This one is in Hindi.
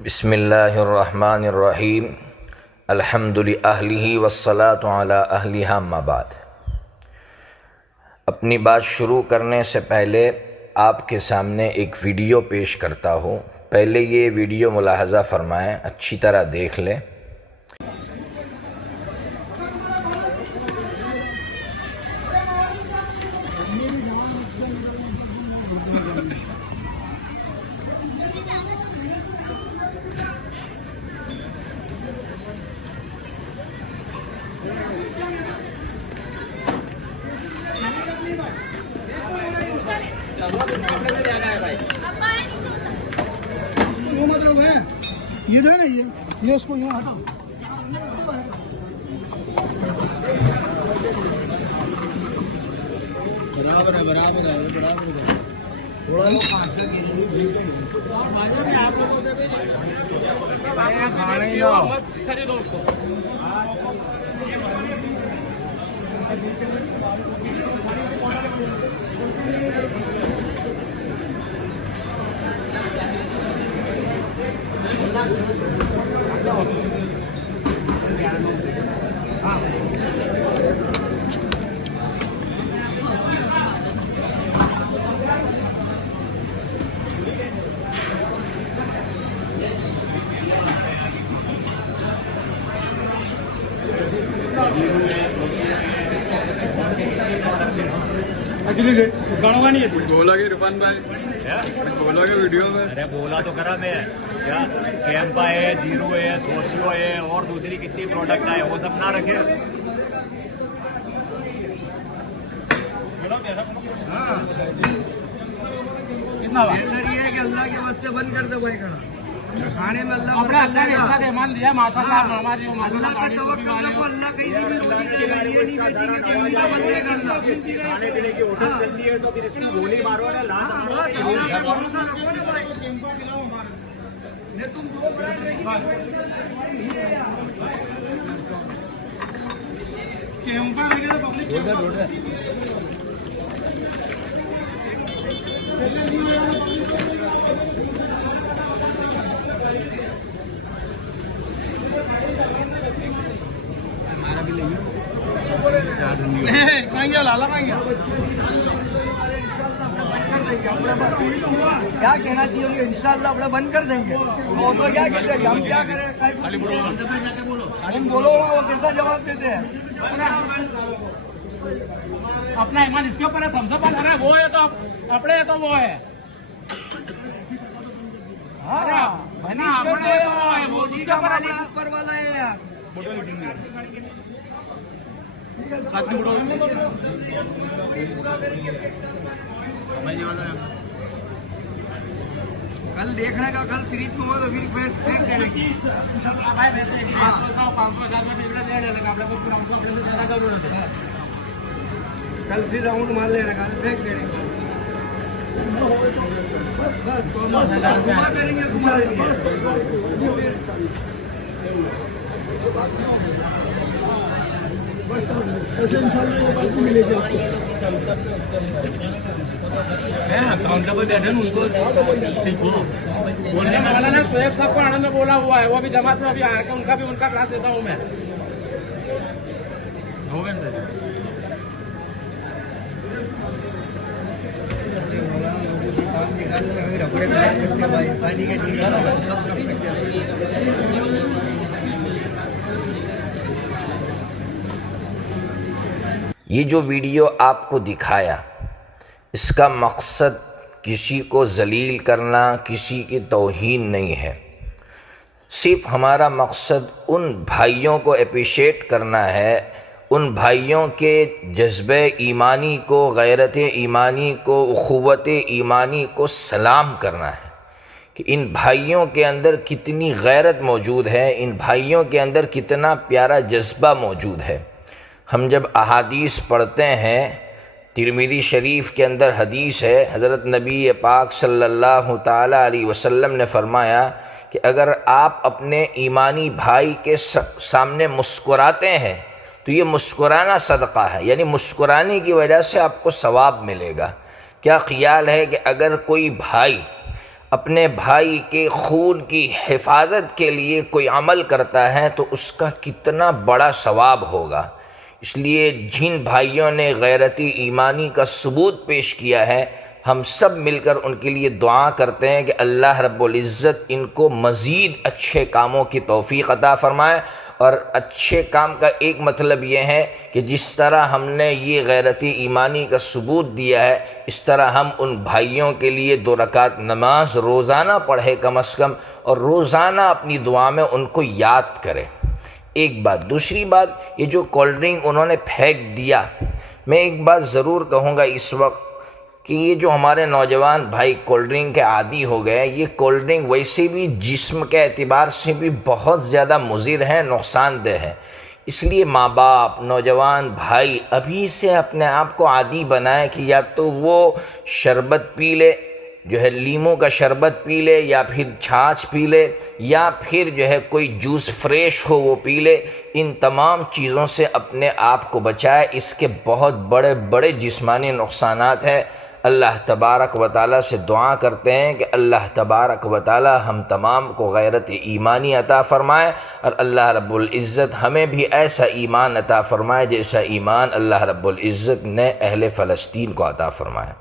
बिस्मिल्लाहिर्रहमानिर्रहीम अल्हम्दुलिल्लाहि वस्सलातु अला अहलिहा अम्मा बाद। अपनी बात शुरू करने से पहले आपके सामने एक वीडियो पेश करता हूँ। पहले ये वीडियो मुलाहज़ा फ़रमाएं, अच्छी तरह देख लें। उसको यूँ मतलब है, ये था ना, ये उसको यूँ हटाओ। बराबर है, बराबर है, बराबर है। थोड़ा लो आप लोगों से भी खाने लो, खरीदो उसको। एक्चुअली गणवा नहीं है, बोला कि रुपान भाई बोला कि वीडियो में। अरे बोला तो करा मैं, क्या कैंपा है, जीरो है, सोशियो है और दूसरी कितनी प्रोडक्ट आए वो सब ना रखे। कितना है कि अल्लाह के वास्ते बंद कर दो भाई खड़ा खाने में। अल्लाह ने मान दिया माशाल्लाह, हमारी अल्लाह का तवक्कुल रखो। अल्लाह कहीं से भी रोजी देगा, ये नहीं बेचेगा कि मेरा बंदेगा अल्लाह। खाने पीने की होटल चलती है तो फिर इसकी गोली मारो ना, बस अल्लाह का भरोसा रखो ना भाई। तुम जो ब्रांड लेगी कैंपा लगे तो पब्लिक हमारा भी लेंगे, लाला क्या कहना चाहिए? इंशाल्लाह अपना बंद कर देंगे। वो तो क्या कहते हैं, हम क्या करें? हम बोलो वो कैसा जवाब देते हैं? अपना ईमान इसके ऊपर है, थम्सअप वाला है वो है तो अपने है तो वो है। हाँ ना अपने तो वो है, वो मोदी का मालिक ऊपर वाला है यार। कल देखने का, कल फ्रीज में हो तो फिर फेंक देने की। 500,000 में दे देगा अपने को, फिर हमको अपने से ज्यादा का जरूरत है। कल फिर राउंड मार लेना, कल फेंक देने की। बस घुमा करेंगे, घुमा देंगे। ऐसे इंशाल्लाह वो बात भी मिलेगी आपको। उनको सीखो बोलने वाला ना, शोएब साहब को आनंद में बोला हुआ है, वो भी जमात में अभी आया कि उनका भी उनका क्लास लेता हूँ मैं। ये जो वीडियो आपको दिखाया, इसका मकसद किसी को जलील करना, किसी की तौहीन नहीं है। सिर्फ हमारा मकसद उन भाइयों को अप्रिशिएट करना है, उन भाइयों के जज्बे ईमानी को, गैरत ईमानी को, उख़ुव्वत ईमानी को सलाम करना है कि इन भाइयों के अंदर कितनी गैरत मौजूद है, इन भाइयों के अंदर कितना प्यारा जज्बा मौजूद है। हम जब अहादीस पढ़ते हैं, तिरमिज़ी शरीफ के अंदर हदीस है, हज़रत नबी पाक सल्लल्लाहु ताला अलैहि वसल्लम ने फ़रमाया कि अगर आप अपने ईमानी भाई के सामने मुस्कुराते हैं तो ये मुस्कुराना सदका है, यानी मुस्कुराने की वजह से आपको सवाब मिलेगा। क्या ख़्याल है कि अगर कोई भाई अपने भाई के खून की हिफाजत के लिए कोई अमल करता है तो उसका कितना बड़ा सवाब होगा। इसलिए जिन भाइयों ने गैरती ईमानी का सबूत पेश किया है, हम सब मिलकर उनके लिए दुआ करते हैं कि अल्लाह रब्बुल इज़्ज़त इनको मज़ीद अच्छे कामों की तौफ़ीक़ अता फ़रमाए। और अच्छे काम का एक मतलब ये है कि जिस तरह हमने ये गैरती ईमानी का सबूत दिया है, इस तरह हम उन भाइयों के लिए 2 रकात नमाज रोज़ाना पढ़े कम अज़ कम, और रोज़ाना अपनी दुआ में उनको याद करें। एक बात। दूसरी बात, ये जो कोल्ड ड्रिंक उन्होंने फेंक दिया, मैं एक बात ज़रूर कहूँगा इस वक्त कि ये जो हमारे नौजवान भाई कोल्ड ड्रिंक के आदी हो गए, ये कोल्ड ड्रिंक वैसे भी जिस्म के एतबार से भी बहुत ज़्यादा मुज़िर है, नुकसानदेह है। इसलिए माँ बाप, नौजवान भाई अभी से अपने आप को आदी बनाए कि या तो वो शरबत पी ले, जो है लीमू का शरबत पी ले, या फिर छाछ पी ले, या फिर जो है कोई जूस फ्रेश हो वो पी ले। इन तमाम चीज़ों से अपने आप को बचाए, इसके बहुत बड़े बड़े जिस्मानी नुकसानात हैं। अल्लाह तबारक व तआला से दुआ करते हैं कि अल्लाह तबारक व तआला हम तमाम को गैरत ईमानी अता फ़रमाए, और अल्लाह रब्बुल इज़्ज़त हमें भी ऐसा ईमान अता फ़रमाए जैसा ईमान अल्लाह रब्बुल इज़्ज़त ने अहले फ़लस्तीन को अता फ़रमाए।